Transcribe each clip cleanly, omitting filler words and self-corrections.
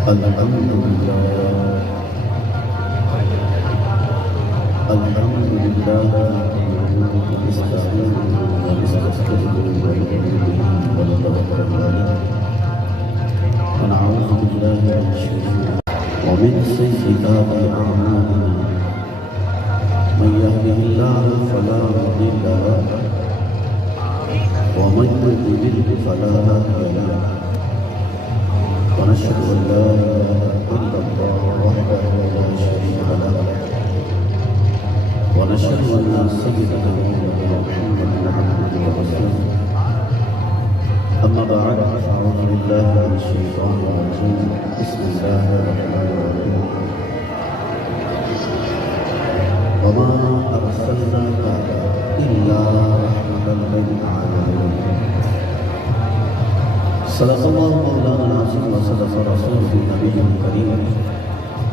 الحمد لله الحمد لله ونستعينه ونستغفره ونتوكل عليه ونعوذ بالله من شرور ومن سيئات أعمالنا من يهده الله فلا مضل له ومن يضلل فلا هادي له ونشهد أن لا إله إلا الله وحده لا شريك له ونشهد أن سيدنا محمدا عبده ورسوله أما بعد فأعوذ بالله من الشيطان الرجيم بسم الله الرحمن الرحيم وما أرسلناك إلا رحمة للعالمين صدق الله مولانا العظيم وصدق رسوله النبي الكريم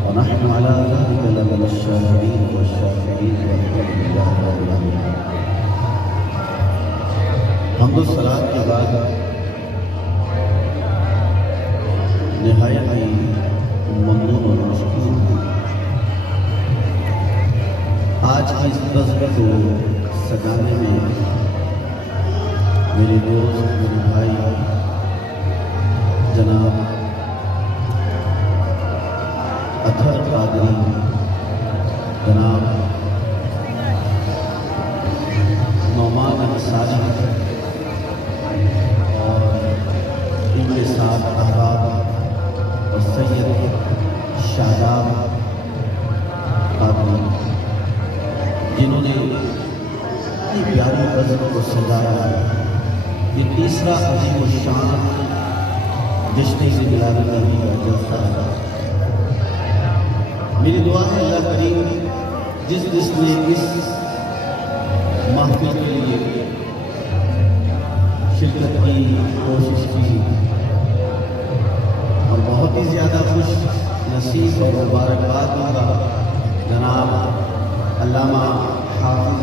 ونحن على ذلك لمن الشاهدين والشاكرين والحمد لله رب العالمين. حمد و صلاۃ کے بعد نہایت ہی ممنون اور مشکور آج کی اس نظر کو سجانے میں میرے دوست میرے بھائی جناب اطہر قادری جناب نعمان انصاری اور ان کے ساتھ احباب اور سید شاداب قادری جنہوں نے اتنی پیاری غزل کو سجایا. یہ تیسرا عظیم الشان جشن ملاد النبی کا جلسہ ہے. میری دعا ہے اللہ کریم جس نے اس محفل کے لیے شرکت کی کوشش کی اور بہت ہی زیادہ خوش نصیب اور مبارکباد ہوگا جناب علامہ حافظ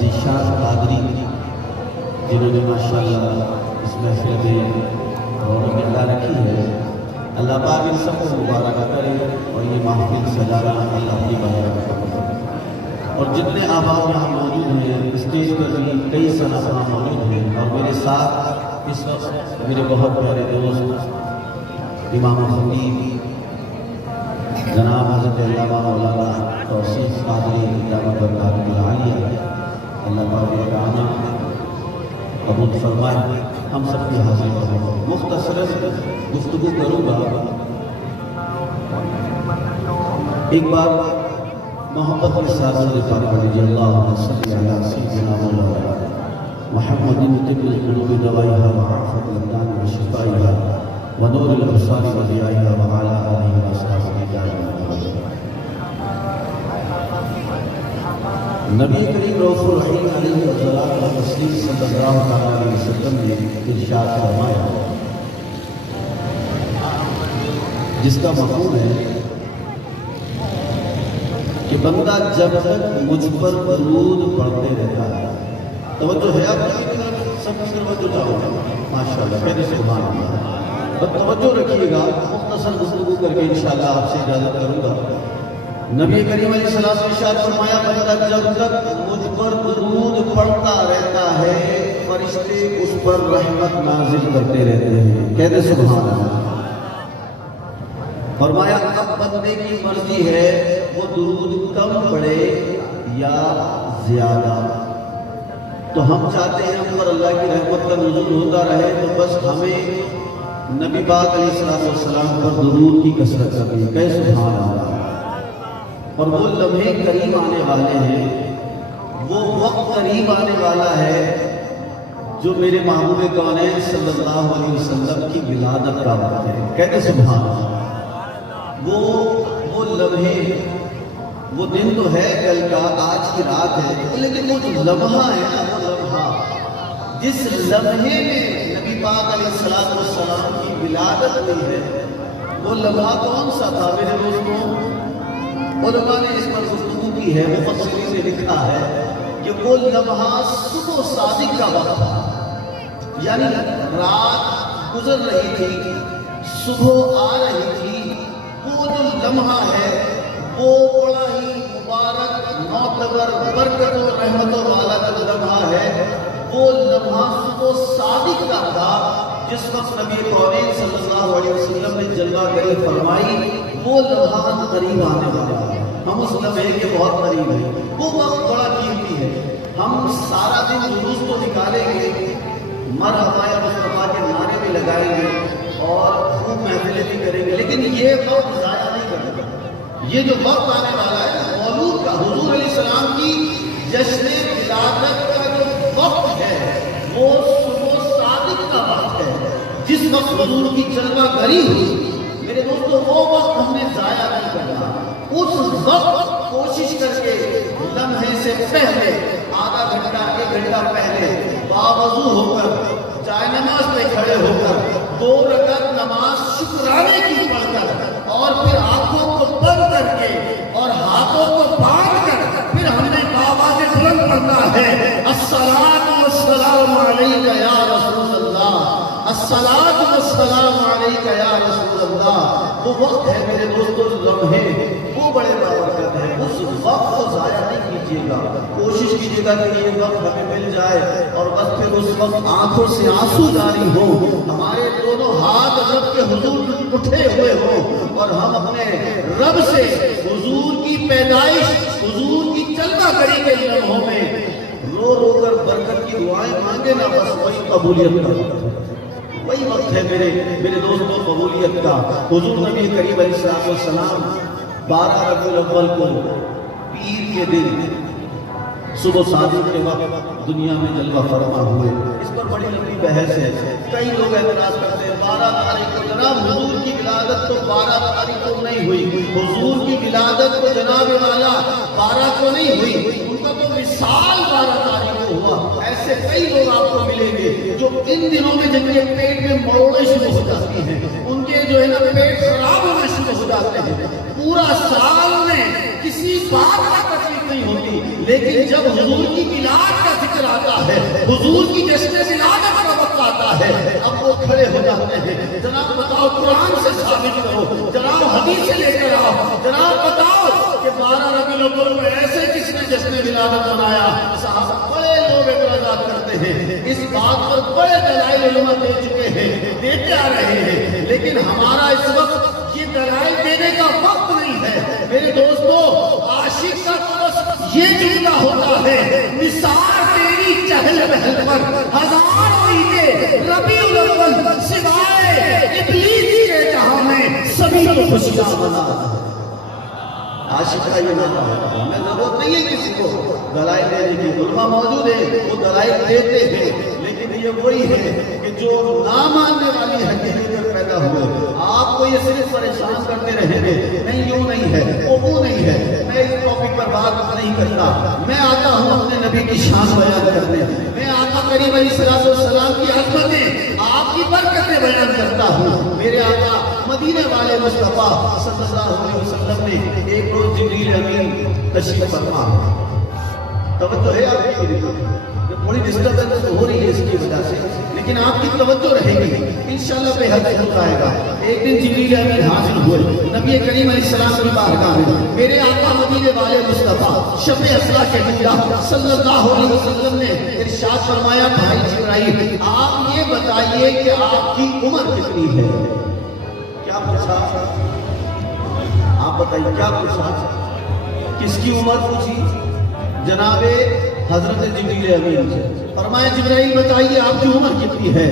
ذیشان قادری جنہوں نے ماشاءاللہ اس محفل میں رونق اللہ رکھی ہے. اللہ پاک ان سب کو مبارک کرے اور یہ محفل سجانا اللہ کی بارگاہ میں قبول کرے. اور جتنے آباء یہاں موجود ہیں اسٹیج پر بھی کئی سناسنا موجود ہیں اور میرے ساتھ اس وقت میرے بہت پیارے دوست امام خطیب جناب حضرت علامہ مولانا توصیف قادری دامت برکاتہ العالیہ اللہ پاک کا قبول فرمائے. ہم سب کی حاضر ہیں. مختصر گفتگو کروں گا. ایک بار محبت کے ساتھ پاک رضی اللہ صلی علی سیدنا مولانا محمد طب القلوب دوائها وعافیت الابدان وشفائها ونور الابصار وضیائها وعلى آلہ وصحبہ اجمعین. نبی کریم رؤوف الرحیم علیہ الصلوۃ والتسلیم صلی اللہ علیہ وسلم نے ارشاد فرمایا جس کا مفہوم ہے کہ بندہ جب تک مجھ پر درود پڑھتے رہتا ہے. توجہ ہے آپ کی سب توجہ چاہو ماشاءاللہ میرے سبحان اللہ. توجہ رکھیے گا. مختصر گفتگو کر کے انشاءاللہ آپ سے اجازت کروں گا. نبی کریم علیہ السلام نے ارشاد فرمایا بندہ جب تک مجھ پر درود پڑھتا رہتا ہے فرشتے اس پر رحمت نازل کرتے رہتے ہیں. کہتے سبحان اللہ. فرمایا اب بندے کی مرضی ہے وہ درود کم پڑھے یا زیادہ. تو ہم چاہتے ہیں ہم پر اللہ کی رحمت کا نزول ہوتا رہے تو بس ہمیں نبی پاک علیہ السلام پر درود کی کثرت کرنی. کہے سبحان اللہ. اور وہ لمحے قریب آنے والے ہیں وہ وقت قریب آنے والا ہے جو میرے محبوب کونین صلی اللہ علیہ وسلم کی ولادت کا وقت ہے. کہتے سبحان اللہ. وہ لمحے وہ دن تو ہے کل کا آج کی رات ہے لیکن وہ جو لمحہ ہے نا وہ لمحہ جس لمحے میں نبی پاک علیہ السلام کی ولادت ہوئی ہے وہ لمحہ کون سا تھا میرے دوستوں؟ علماء نے اس پر گفتگو کی ہے. مفسرین نے لکھا ہے کہ وہ لمحہ صبح صادق کا وقت تھا. یعنی رات گزر رہی تھی صبح آ رہی تھی وہ جو لمحہ ہے وہ بڑا ہی مبارک معتبر برکت و رحمت والا جو لمحہ ہے وہ لمحہ صبح صادق کا تھا جس وقت نبی کونین صلی اللہ علیہ وسلم نے جلوہ گری فرمائی. وہ لمحہ قریب آنے والا ہے. ہم اس لمحے کے بہت قریب ہیں. وہ وقت بڑا قیمتی ہے. ہم سارا دن جلوس تو نکالیں گے, مرحبا یا مصطفیٰ کے نعرے بھی لگائیں گے اور خوب محفلیں بھی کریں گے, لیکن یہ وقت ضائع نہیں کریں گے. یہ جو وقت آنے والا ہے مولود کا, حضور علیہ السلام کی جشن ولادت کا جو وقت ہے وہ صبح صادق کا وقت ہے, جس وقت حضور کی جلوہ گری ہوئی. میرے دوستو وہ وقت ہم نے ضائع نہیں کرنا. اس وقت کوشش کر کے لمحے سے پہلے آدھا گھنٹہ 1 گھنٹہ پہلے باوضو ہو کر چائے نماز پہ کھڑے ہو کر 2 رکعت نماز شکرانے کی پڑھ کر اور پھر آنکھوں کو بند کر کے اور ہاتھوں کو باندھ کر پھر ہم نے آواز بلند پڑھنا ہے, الصلاۃ والسلام علیک یا رسول اللہ, الصلاۃ والسلام علیک یا رسول اللہ. وہ وقت ہے میرے دوستوں لمحے وہ بڑے بابرکت ہیں. اس وقت کو ضائع نہیں کیجیے گا. کوشش کیجیے گا کہ یہ وقت ہمیں مل جائے اور بس پھر اس وقت آنکھوں سے آنسو جاری ہو, ہمارے دونوں ہاتھ رب کے حضور اٹھے ہوئے ہوں اور ہم اپنے رب سے حضور کی پیدائش, حضور کی جلوہ گری کے لمحوں میں رو رو کر برکت کی دعائیں مانگے نا. بس وہی قبولیت کا وہی وقت ہے میرے دوستوں قبولیت کا. حضور نبی کریم علیہ السلام 12 ربیع الاول کو پیر کے دن صبح صادق کے وقت دنیا میں جلوہ فرما ہوئے. اس پر بڑی لمبی بحث ہے. کئی لوگ اعتراض کرتے ہیں 12 تاریخ کو. جناب حضور کی ولادت تو 12 تاریخ کو نہیں ہوئی. حضور کی ولادت کو جناب والا 12 کو نہیں ہوئی, ان کا تو وصال 12 تاریخ کو ہوا. ایسے کئی لوگ آپ کو ملیں گے جو ان دنوں میں جن کے پیٹ میں مروڑیں شروع ہو جاتی ہیں, ان کے جو ہے نا پیٹ خراب ہونا شروع ہو جاتے ہیں. پورا سال میں کسی بات کا تکلیف نہیں ہوتی, لیکن جب حضور کی میلاد کا ذکر آتا ہے, حضور کی جشن ولادت کا وقت آتا ہے, اب وہ کھڑے ہو جاتے ہیں. جناب بتاؤ قرآن سے ثابت کرو, جناب حدیث سے لے کر آؤ, جناب بتاؤ کہ 12 ربیع الاول میں ایسے کس نے جشن ولادت منایا. صاحب بڑے لوگ اعتراضات کرتے ہیں, اس بات پر بڑے دلائل علماء دے چکے ہیں, دیتے آ رہے ہیں, لیکن ہمارا اس وقت یہ دلائل دینے کا وقت نہیں ہے. میرے دوستو عاشق کا بس یہ جملہ ہوتا ہے, نثار تیری چہل پہل پر ہزار عیدیں ربیع الاول سوائے ابلیس کے جہاں میں سبھی کو خوشیاں منا. عاشق کا یہ نام ہے. ہمیں ضرورت نہیں ہے کسی کو دلائل دینے کی. علماء موجود ہیں وہ دلائل دیتے ہیں, لیکن یہ وہی ہے کہ جو نہ ماننے والی حقیقت پیدا ہوئے. آپ کو یہ صرف پریشان کرتے رہیں گے, نہیں یوں نہیں ہے, وہ نہیں ہے. میں اس ٹاپک پر بات نہیں کرتا. میں آتا ہوں اپنے نبی کی شان بیان کرنے, میں آقا کریم علیہ السلام کی عظمتیں, آپ کی برکتیں بیان کرتا ہوں. میرے آقا مدینے والے مصطفیٰ صلی اللہ علیہ وسلم نے ایک روز جبریل امین تشریف فرما. توجہ ہے آپ کی, تھوڑی ڈسٹربنس ہو رہی ہے اس کی وجہ سے, لیکن آپ کی توجہ رہے گی انشاءاللہ بے حد ہو جائے گا. ایک دن جبریل امین حاضر ہوئے نبی کریم علیہ السلام کی بارگاہ میں. میرے آقا مدینے والے مصطفیٰ شب اسرا کے دن صلی اللہ علیہ وسلم نے ارشاد فرمایا, بھائی جبرائیل آپ یہ بتائیے کہ آپ کی عمر کتنی ہے. کیا پوچھا آپ بتائیے, کیا پوچھا, کس کی عمر پوچھی؟ جناب حضرت جبریل امین سے. فرمایا جبرائیل بتائیے آپ کی عمر کتنی ہے.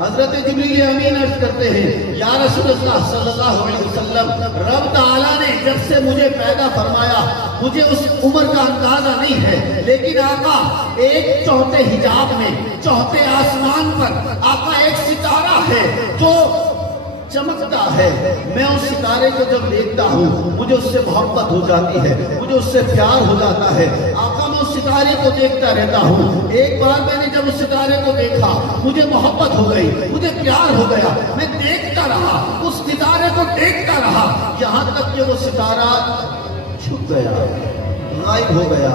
حضرت جبریل امین عرض کرتے ہیں, یا رسول اللہ صلی اللہ علیہ وسلم, رب تعالیٰ نے جب سے مجھے پیدا فرمایا مجھے اس عمر کا اندازہ نہیں ہے, لیکن آقا ایک چوتھے حجاب میں, چوتھے آسمان پر آقا ایک ستارہ ہے جو چمکتا ہے. میں اس ستارے کو جب دیکھتا ہوں مجھے اس سے محبت ہو جاتی ہے, مجھے اس سے پیار ہو جاتا ہے. آقا میں اس ستارے کو دیکھتا رہتا ہوں. ایک بار میں نے جب اس ستارے کو دیکھا مجھے محبت ہو گئی, مجھے پیار ہو گیا. میں دیکھتا رہا, اس ستارے کو دیکھتا رہا, یہاں تک کہ وہ ستارہ چھپ گیا, غائب ہو گیا.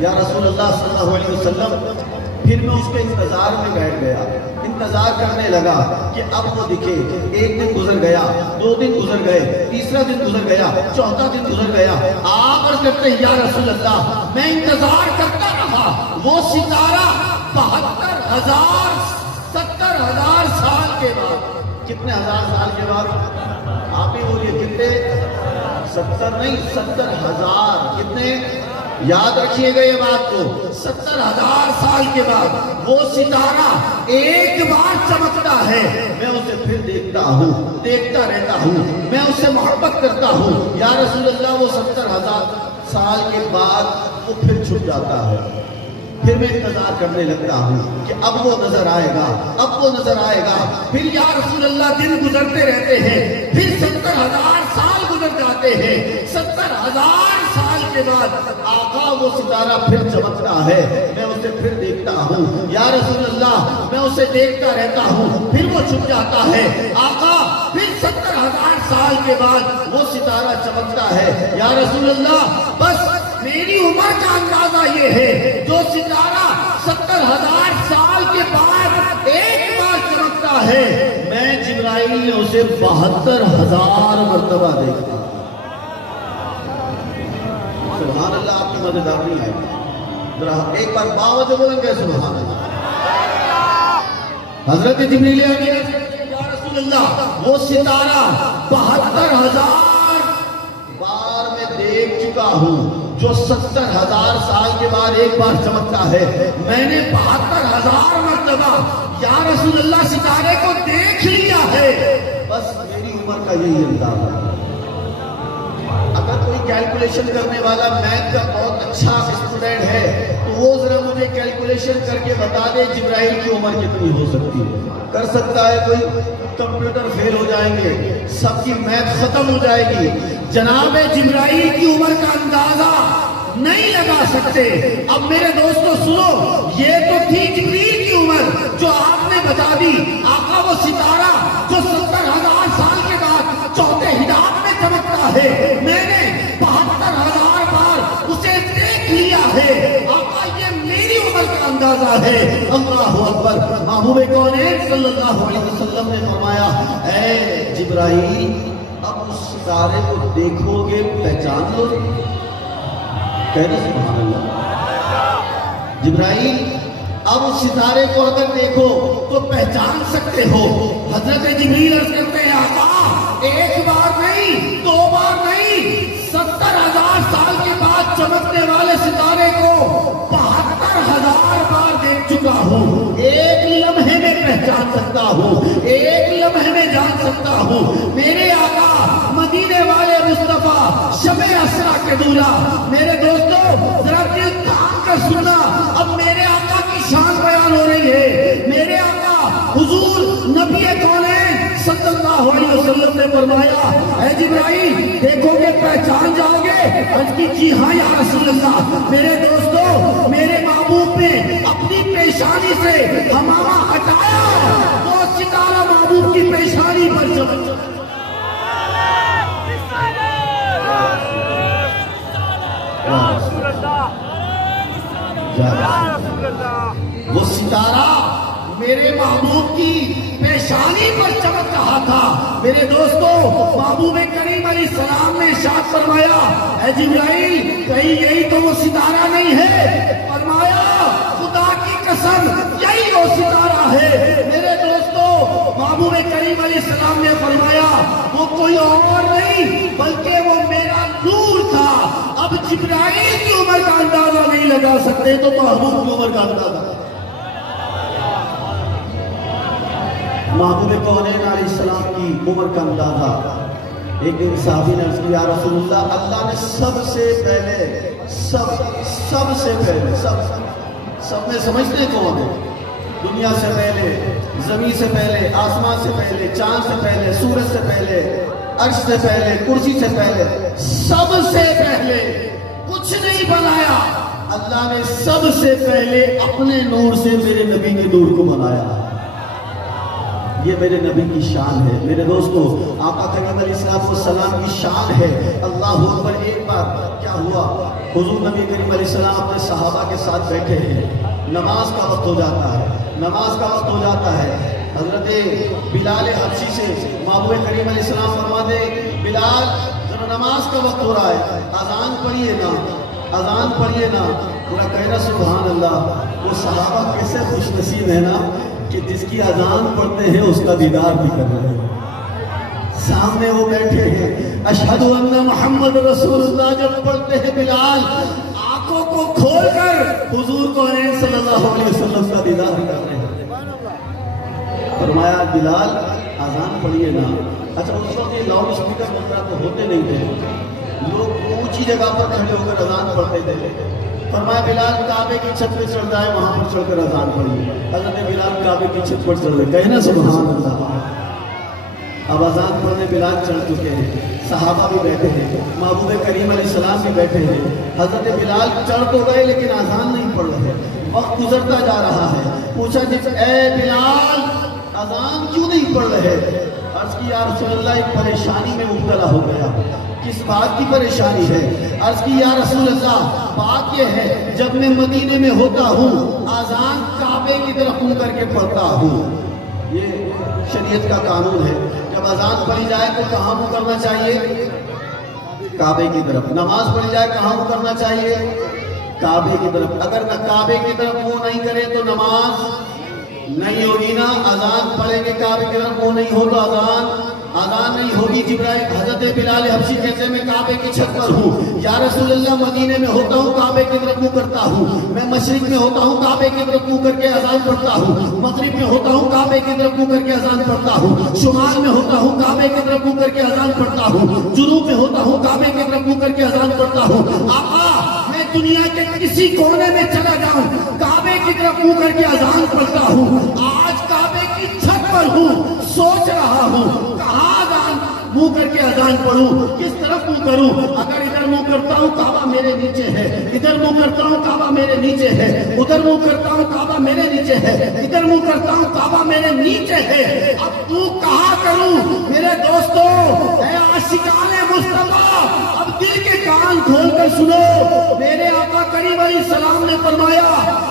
یا رسول اللہ صلی اللہ علیہ وسلم, پھر میں اس کے انتظار میں بیٹھ گیا, انتظار کرنے لگا کہ اب وہ دکھے. ایک دن گزر گیا، 2 دن گزر گئے، تیسرا دن گزر گیا، چوتھا دن گزر گیا، آپ عرض کرتے ہیں یا رسول اللہ میں انتظار کرتا رہا، وہ ستارہ 70,000 سال کے بعد، کتنے ہزار سال کے بعد؟ آپ ہی بولیے کتنے؟ 70 نہیں، 70,000، کتنے؟ یاد رکھیے گا یہ بات کو، 70,000 سال کے بعد وہ ستارہ ایک بار چمکتا ہے، میں اسے پھر دیکھتا ہوں، دیکھتا رہتا ہوں، میں اس سے محبت کرتا ہوں یا رسول اللہ وہ 70,000 سال کے بعد وہ پھر چھپ جاتا ہے، پھر میں انتظار کرنے لگتا ہوں کہ اب وہ نظر آئے گا، اب وہ نظر آئے گا، پھر یا رسول اللہ دن گزرتے رہتے ہیں، پھر 70,000 سال گزر جاتے ہیں، 70,000 سال کے بعد آقا وہ ستارہ پھر چمکتا ہے، میں اسے پھر دیکھتا ہوں یا رسول اللہ میں اسے دیکھتا رہتا ہوں، پھر وہ چھپ جاتا ہے، آقا پھر 70,000 سال کے بعد وہ ستارہ چمکتا ہے یا رسول اللہ بس میری عمر کا اندازہ یہ ہے، جو ستارہ 70,000 سال کے بعد ایک بار چمکتا ہے، میں جبرائیل نے اسے 72,000 مرتبہ دیکھا۔ سبحان اللہ، آپ کی مددگار نہیں آئے، ایک بار باوجہ بولیں گے سبحان اللہ۔ حضرت جبریل امین یا رسول اللہ وہ ستارہ 72,000 بار میں دیکھ چکا ہوں، جو 70,000 سال کے بعد ایک بار چمکتا ہے، میں نے 72,000 مرتبہ یا رسول اللہ ستارے کو دیکھ لیا ہے، بس میری عمر کا یہی اندازہ ہے۔ اگر کوئی کیلکولیشن کرنے والا میتھ کا بہت اچھا اسٹوڈنٹ ہے تو وہ ذرا مجھے کیلکولیشن کر کے بتا دے جبرائیل کی عمر کتنی ہو سکتی ہے؟ کر سکتا ہے کوئی؟ کمپیوٹر فیل ہو جائیں گے، سب کی میتھ ختم ہو جائے گی، جناب جبرائیل کی عمر کا اندازہ نہیں لگا سکتے۔ اب میرے دوستو سنو، یہ تو تھی جبریل کی عمر جو آپ نے بتا دی، آقا وہ ستارہ جو 70,000 سال کے بعد چوتھے ہجاب میں چمکتا ہے، میں نے 72,000 بار اسے دیکھ لیا ہے، آقا یہ میری عمر کا اندازہ ہے۔ اللہ اکبر۔ محبوب کونین صلی اللہ علیہ وسلم نے فرمایا اے جبرائیل اب اس ستارے کو دیکھو گے پہچان لو؟ کہنے سبحان اللہ۔ جبرائیل اب اس ستارے کو اگر دیکھو تو پہچان سکتے ہو؟ حضرت جبریل عرض کرتے ہیں آقا ایک بار نہیں، 2 بار نہیں، 70,000 سال کے بعد چمکنے والے ستارے کو 72,000 بار دیکھ چکا ہوں، ایک لمحے میں پہچان سکتا ہوں، ایک لمحے میں جان سکتا ہوں۔ میرے آقا مدینے والے مصطفیٰ شب اسرا کے دولہ، میرے دوستو ذرا دل تھام کر سننا، اب میرے آقا کی شان بیان ہو رہی ہے۔ میرے آقا حضور نبی کونین صلی اللہ علیہ وسلم نے فرمایا اے جبرائیل دیکھو گے پہچان جاؤ گے؟ عرض کی جی ہاں یا رسول اللہ۔ میرے دوستو میرے محبوب نے اپنی پیشانی سے ہمامہ ہٹایا، وہ ستارہ محبوب کی پیشانی پر چمکا۔ وہ ستارہ میرے محبوب کی پیشانی پر چمک رہا تھا۔ میرے دوستو محبوب کریم علیہ السلام نے ارشاد فرمایا اے جبرائیل کہیں یہی تو وہ ستارہ نہیں ہے؟ فرمایا خدا کی قسم یہی وہ ستارہ ہے۔ میرے دوستو محبوب کریم علیہ السلام نے فرمایا وہ کوئی اور نہیں بلکہ وہ میرا نور تھا۔ اب جبرائیل کی عمر کا اندازہ نہیں لگا سکتے تو محبوب کی عمر کا اندازہ۔ محبوب کونین علیہ السلام کی عمر کا اندازہ۔ ایک دن صحابی نے عرض کیا یا رسول اللہ اللہ نے سب سے پہلے سب میں سمجھتے کون ہے؟ دنیا سے پہلے، زمین سے پہلے، آسمان سے پہلے، چاند سے پہلے، سورج سے پہلے، عرش سے پہلے، کرسی سے پہلے، سب سے پہلے کچھ نہیں بنایا، اللہ نے سب سے پہلے اپنے نور سے میرے نبی کے نور کو بنایا۔ یہ میرے نبی کی شان ہے۔ میرے دوستو آقا کریم علیہ السلام کی شان ہے۔ اللہ اکبر۔ ایک بار کیا ہوا، حضور نبی کریم علیہ السلام اپنے صحابہ کے ساتھ بیٹھے ہیں، نماز کا وقت ہو جاتا ہے، حضرت بلال حبشی سے محبوب کریم علیہ السلام فرماتے بلال ذرا نماز کا وقت ہو رہا ہے، اذان پڑھیے نا، اذان پڑھیے نا۔ پورا کہنا سبحان اللہ۔ وہ صحابہ کیسے خوش نصیب ہے نا کہ جس کی اذان پڑھتے ہیں اس کا دیدار بھی کر رہے ہیں، سامنے وہ بیٹھے ہیں۔ اشہد ان محمد رسول اللہ جب پڑھتے ہیں بلال آنکھوں کو کھول کر حضور کو صلی اللہ علیہ وسلم کا دیدار کر رہے ہیں۔ فرمایا بلال اذان پڑھیے نا۔ اچھا اس وقت یہ لاؤڈ اسپیکر وغیرہ تو ہوتے نہیں تھے، لوگ اونچی جگہ پر کھڑے ہو کر اذان پڑھتے تھے۔ فرمایا بلال کعبے کی چھت پہ چڑھ جائے، وہاں پر چڑھ کر اذان پڑھیے۔ حضرت بلال کعبے کی چھت پر چڑھ گئے، کہنا سبحان اللہ۔ اب اذان پڑھنے بلال چڑھ چکے ہیں، صحابہ بھی بیٹھے ہیں، محبوب کریم علیہ السلام بھی بیٹھے ہیں۔ حضرت بلال چڑھ تو گئے لیکن اذان نہیں پڑھ رہے، وقت گزرتا جا رہا ہے۔ پوچھا جس اے بلال اذان کیوں نہیں پڑھ رہے؟ عرض کی یا رسول اللہ ایک پریشانی میں مبتلا ہو گیا۔ کس بات کی پریشانی ہے؟ عرض کی یا رسول اللہ بات یہ ہے جب میں مدینے میں ہوتا ہوں اذان کعبے کی طرف منہ کر کے پڑھتا ہوں۔ یہ شریعت کا قانون ہے، جب اذان پڑھی جائے تو کہاں منہ کرنا چاہیے؟ کعبے کی طرف۔ نماز پڑھی جائے کہاں منہ کرنا چاہیے؟ کعبے کی طرف۔ اگر نہ کعبے کی طرف منہ نہیں کرے تو نماز نہیں ہوگی نا۔ اذان پڑھیں گے کعبے کی طرف منہ نہیں ہو تو اذان نہیں ہوگی۔ جبرائیل حضرت بلال حبشی کہتے ہیں میں کعبے کی چھت پر ہوں، یا رسول اللہ مدینے میں ہوتا ہوں کعبے کی طرف منہ کرتا ہوں، میں مشرق میں ہوتا ہوں کعبے کی طرف منہ کر کے اذان پڑھتا ہوں، مغرب میں ہوتا ہوں کعبے کی طرف منہ کر کے اذان پڑھتا ہوں، شمال میں ہوتا ہوں کعبے کی طرف منہ کر کے اذان پڑھتا ہوں، جنوب میں ہوتا ہوں کعبے کی طرف منہ کر کے اذان پڑھتا ہوں۔ آقا میں دنیا کے کسی کونے میں چلا جاؤں کعبے کی طرف منہ کر کے اذان پڑھتا ہوں۔ آج کعبے کی چھت پر ہوں، سوچ رہا ہوں کہاں اذان منہ کر کے اذان پڑھوں، کس طرف منہ کروں؟ اگر ادھر منہ کرتا ہوں کعبہ میرے نیچے ہے، ادھر منہ کرتا ہوں کعبہ میرے نیچے ہے، ادھر منہ کرتا ہوں کعبہ میرے نیچے ہے، ادھر منہ کرتا ہوں کعبہ میرے نیچے ہے۔ اب تو کہاں کروں؟ میرے دوستو اے عاشقان مصطفیٰ اب دل کے کان کھول کر سنو، میرے آقا کریم علیہ السلام نے فرمایا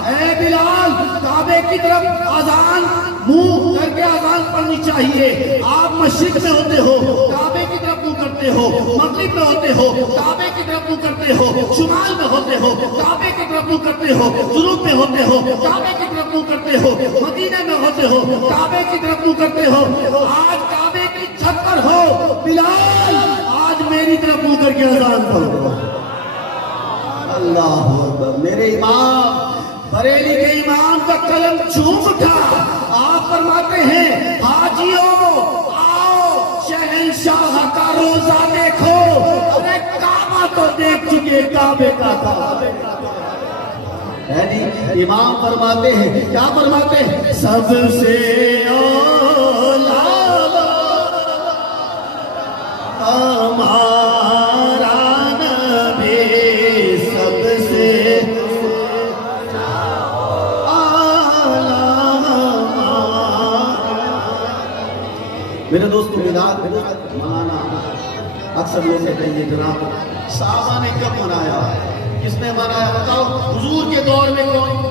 اے بلال کعبے کی طرف اذان منہ کر کے اذان پڑھنی چاہیے۔ آپ مشرق میں ہوتے ہو کعبے کی طرف منہ کرتے ہو، مغرب میں ہوتے ہو کعبے کی طرف منہ کرتے ہو، شمال میں ہوتے ہو کعبے کی طرف منہ کرتے ہو، جنوب میں ہوتے ہو کعبے کی طرف منہ کرتے ہو، مدینے میں ہوتے ہو کعبے کی طرف منہ کرتے ہو۔ آج کعبے کی چھت پر ہو بلال آج میری طرف منہ کر کے اذان پڑھو۔ اللہ اکبر۔ میرے امام بریلی کے امام کا قلم چوم اٹھا، آپ فرماتے ہیں حاجیوں آؤ شہنشاہ کا روزہ دیکھو۔ ارے کعبہ تو دیکھ چکے، کعبے کا کعبے جی امام فرماتے ہیں کیا فرماتے ہیں؟ سب سے اولا ہمارا نبی، سب سے میرے دوستو میلاد منانا اکثر لوگ کہتے ہیں یہ جناب صحابہ نے کب منایا، کس نے منایا؟ بتاؤ حضور کے دور میں کون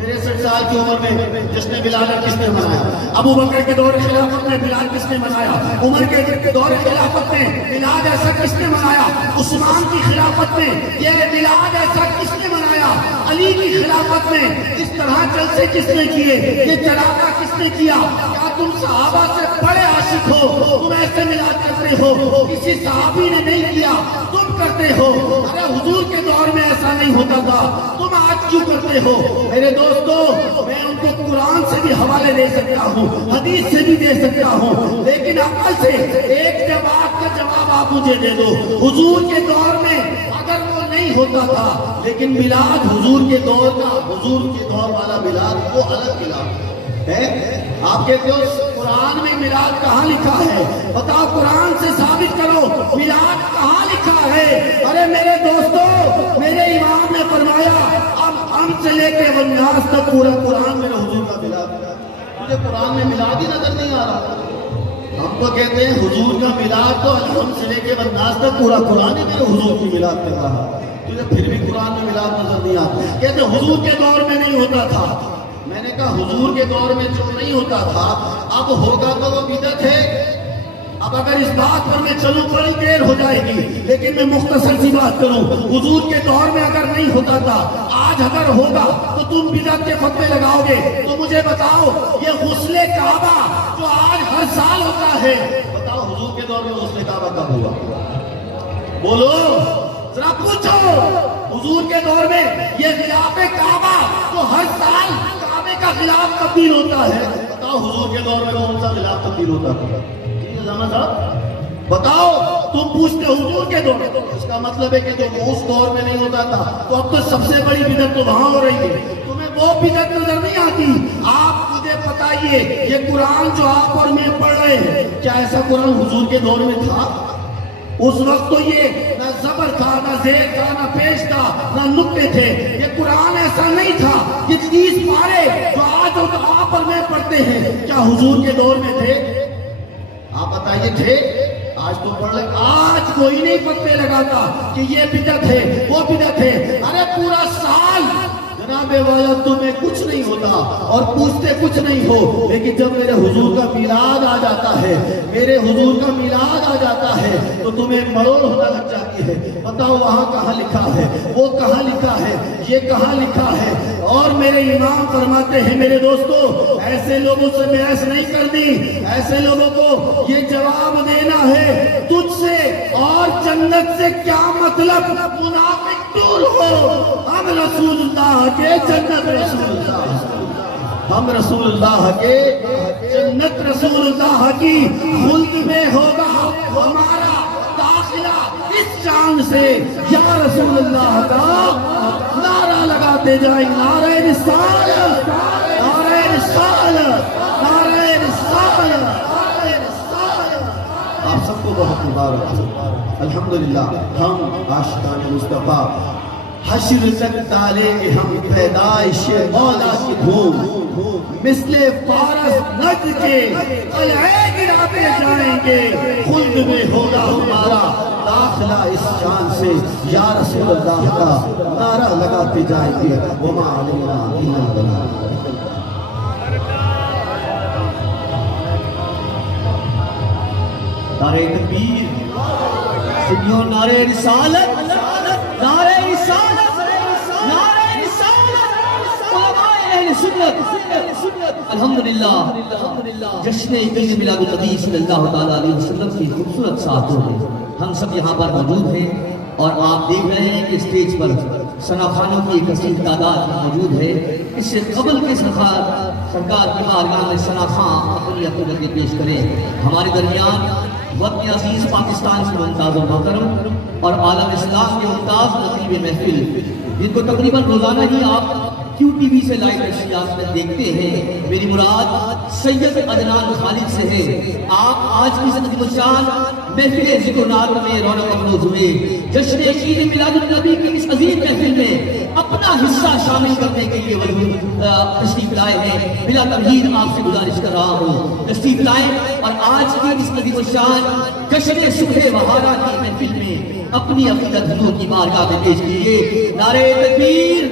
63 سال کی عمر میں جس نے بلال کس نے منایا؟ ابو بکر کے دور خلافت میں بلال کس نے منایا؟ عمر کے دور خلافت میں بلال ایسا کس نے منایا؟ عثمان کی خلافت میں یہ بلال ایسا کس نے منایا؟ علی کی خلافت میں اس طرح جلسے کس نے کیے؟ یہ جلالہ کس نے کیا؟ کیا تم صحابہ سے بڑے عاشق ہو؟ تم ایسے میلاد کرتے ہو؟ کسی صحابی نے نہیں کیا، تم کرتے ہو۔ ارے حضور کے دور میں ایسا نہیں ہوتا تھا، تم آج کیوں کرتے ہو؟ میرے دوستو میں ان کو قرآن سے بھی حوالے دے سکتا ہوں، حدیث سے بھی دے سکتا ہوں، لیکن عقل سے ایک جواب کا جواب آپ مجھے دے دو۔ حضور کے دور میں اگر وہ نہیں ہوتا تھا، لیکن میلاد حضور کے دور کا، حضور کے دور والا میلاد وہ الگ میلاد ہے۔ آپ کہتے ہو قرآن میں میلاد کہاں لکھا ہے؟ بتاؤ قرآن سے ثابت کرو میلاد کہاں لکھا ہے؟ ارے میرے دوستو میرے امام نے فرمایا اب ہم سے لے کے والناس تک پورا قرآن میں حضور کا میلاد ہے۔ مجھے قرآن میں میلاد ہی نظر نہیں آ رہا۔ ہم تو کہتے ہیں حضور کا میلاد تو ہم سے لے کے والناس تک پورا قرآن ہی میرے حضور کی میلاد کر رہا، تجھے پھر بھی قرآن میں میلاد نظر نہیں آتا۔ کہتے حضور کے دور میں نہیں ہوتا تھا۔ میں نے کہا حضور کے دور میں جو نہیں ہوتا تھا اب ہوگا تو وہ بدعت ہے. اب اگر اس بات پر میں چلوں بڑی دیر ہو جائے گی، لیکن میں مختصر سی بات کروں. حضور کے دور میں اگر نہیں ہوتا تھا، آج اگر ہوگا تو تم بدعت کے فتوے لگاؤ گے. تو مجھے بتاؤ یہ غسل کعبہ جو آج ہر سال ہوتا ہے، بتاؤ حضور کے دور میں غسل کعبہ کب ہوا؟ بولو ذرا پوچھو. حضور کے دور میں یہ غلاف کعبہ جو ہر سال کعبے کا غلاف تبدیل ہوتا ہے، بتاؤ حضور کے دور میں کون سا غلاف تبدیل ہوتا تھا؟ صاحب بتاؤ. تم پوچھتے حضور کے دور میں، اس کا مطلب ہے کہ جو اس دور میں نہیں ہوتا تھا تو اب تو سب سے بڑی بدعت تو وہاں ہو رہی ہے. تمہیں وہ بدعت نظر نہیں آتی. آپ مجھے بتائیے یہ قرآن جو آپ اور میں پڑھ رہے ہیں، کیا ایسا قرآن حضور کے دور میں تھا؟ اس وقت تو یہ نہ زبر تھا، نہ زیر تھا، نہ پیش تھا، نہ نقطے تھے. یہ قرآن ایسا نہیں تھا. یہ 30 پارے جو آج آپ اور میں پڑھتے ہیں، کیا حضور کے دور میں تھے؟ آپ بتائیے تھے؟ آج تو پڑھ لیں. آج کوئی نہیں فتوے لگاتا کہ یہ بدعت ہے وہ بدعت ہے. ارے پورا سال جناب والا تمہیں کچھ نہیں ہوتا اور پوچھتے کچھ نہیں ہو، لیکن جب میرے حضور کا میلاد آ جاتا ہے، میرے حضور کا میلاد آ جاتا ہے تو تمہیں مڑوڑ ہونا لگ جاتی ہے. بتاؤ وہاں کہاں لکھا ہے، وہ کہاں لکھا ہے، یہ کہاں لکھا ہے؟ اور میرے امام فرماتے ہیں میرے دوستو، ایسے لوگوں سے بحث نہیں کرنی. ایسے لوگوں کو یہ جواب دینا ہے تجھ سے اور جنت سے کیا مطلب؟ منافق دور ہو. ہم رسول اللہ کے جنت رسول اللہ، ہم رسول اللہ کے جنت رسول اللہ کی خلد میں ہوگا ہمارا داخلہ. اس چاند سے یا رسول اللہ کا نعرہ لگاتے جائیں. نعرہ رسالت، نعرہ رسالت، نعرہ رسالت، نعرہ رسالت. آپ سب کو بہت مبارک ہو. الحمدللہ ہم عاشقان مصطفیٰ حشر تک ڈالیں گے ہم پیدائش مولا کی دھوم. مثل فارس نجد کے قلعے گراتے جائیں گے. خلد میں ہوگا ہمارا داخلہ. اس شان سے یا رسول اللہ کا نعرہ لگاتے جائیں گے. وما علینا الا البلاغ. نعرہ تکبیر سنیو، نعرہ رسالت، نعرہ رسالت، نعرہ رسالت. علماء اہل سنت الحمدللہ جشن عید میلاد النبی صلی اللہ تعالیٰ علیہ وسلم کی خوبصورت ساتھوں میں ہم سب یہاں پر موجود ہیں. اور آپ دیکھ رہے ہیں کہ اسٹیج پر ثناخوانوں کی ایک کثیر تعداد موجود ہے. اس سے قبل کے سرکار کی بارگاہ میں ثناخواں اپنی عقیدت پیش کریں. ہمارے درمیان وطن عزیز پاکستان کے ممتاز و محترم اور عالم اسلام کے ممتاز نقیب محفل، جن کو تقریباً روزانہ ہی آپ کیو ٹی وی سے لائیو نشریات میں دیکھتے ہیں. میری مراد سید عدنان خالد سے ہے. آپ آج کی زندگی مشان محفل ذکر نات میں رونق افروز ہوئے. جشن عید میلاد النبی کی اس عظیم محفل میں اپنا حصہ شامل کرنے کے لیے وجود تشریف لائے ہیں. بلا تمہید آپ سے گزارش کر رہا ہوں تشریف لائیں اور آج کی اس عظیم الشان جشن صبح بہارا کی محفل میں اپنی عقیدت حضور کی بارگاہ میں پیش کیجیے. نعرہ تکبیر.